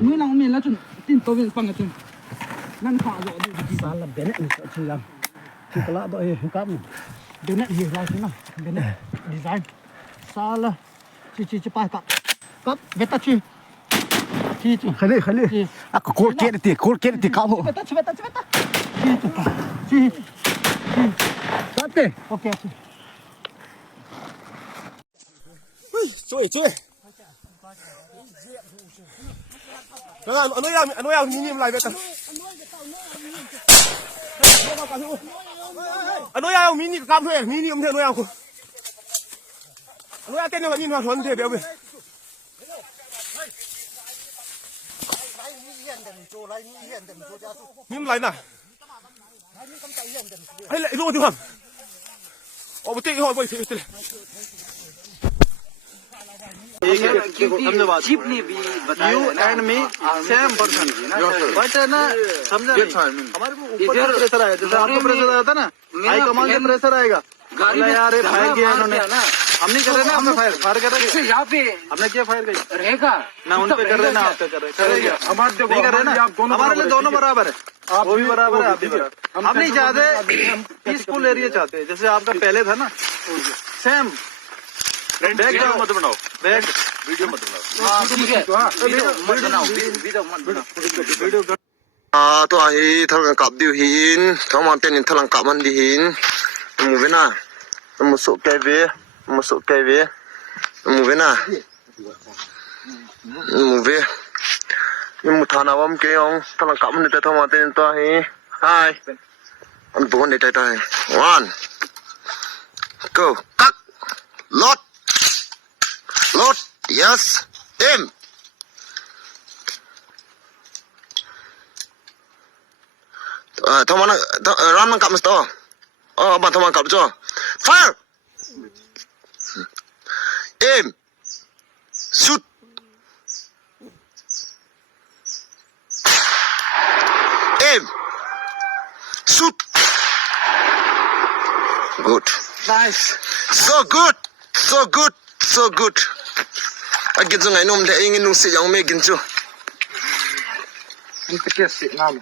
nuôi nào mình là chun tin tôi bên bằng chun năn khỏa rồi đi bán là bên này chỉ làm chỉ có lạ đội cáp bên này nhiều lại thế nào bên này design sao là chỉ bài cáp vết tắt chi خليه كول كيرتي كابو vết tắt chi صافي ok追anh nói ao nhìn lại vậy anh nói ao mini cam thôi mini ông theo nói ao nói ao tên là nhìn vào thuần thế béo vậy nhìn lại nè hay lại luôn được không một tí hỏi vậy thì cheaply भी बताया you and me same person but ना समझा हमारे को ऊपर pressure आया जैसे आपको प्रेशर आया था ना हाई कमांड से प्रेशर आएगा गाड़ी यार फायर किया इन्होंने हम नहीं कर रहे ना हमने फायर कर रहे यहाँ पे हमने क्या फायर किया रहेगा ना उन पे कर रहे ना आप पे कर रहे हमारे नहीं कर रहे ना हमारे लिए दोनों बराबर है वो भी बराबर है आप भी बराबर हम नहीं चाहते पीसफुल एरिया चाहते हैं जैसे आपका पहले था ना सेम वीडियो मत बनाओ वीडियो मत बनाओ ठीक है वीडियो मत बनाओ तो आई थल cup दिu hin thong man ten thlang kap man di hin mu vena musuk keve mu vena mu ve mu thana wam ke ong thlang kap man te thong man ten to hi hai an bon de tai 1 go cut lot yes aim thong man ram man kap mas to ba thong man kap cho fire aim shoot aim shoot good nice so good agin zo ngai nom de ingin nung si yang me gin chu इनके कैसे नाम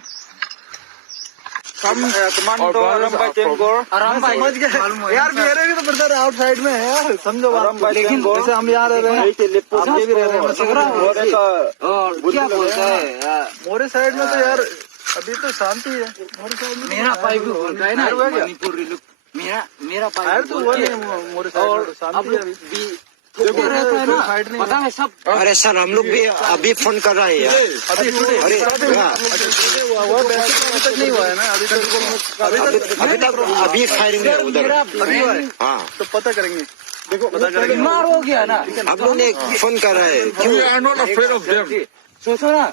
हम command तो आरंभा चेंगोर आरंभा समझ गए यार मेरे भी तो ब्रदर आउटसाइड में है यार समझो लेकिन जैसे हम यहाँ रह रहे हैं आप भी रह रहे हैं क्या बोलता है मोरे साइड में तो यार अभी तो शांति है मोरे साइड में मेरा पाइप भी बोल रहा है ना मणिपुर मेरा पाइप तो वो नहीं मोरे साइड में शांति है देखो रहता है ना पता है सब अरे सर हम लोग भी अभी फोन कर रहे हैं यार अरे वो तक नहीं हुआ है ना अभी तक अभी फायरिंग है उधर अभी हुआ है हाँ तो पता करेंगे देखो पता करेंगे मार हो गया ना आप लोग ने फोन कर रहे हैं सोचो ना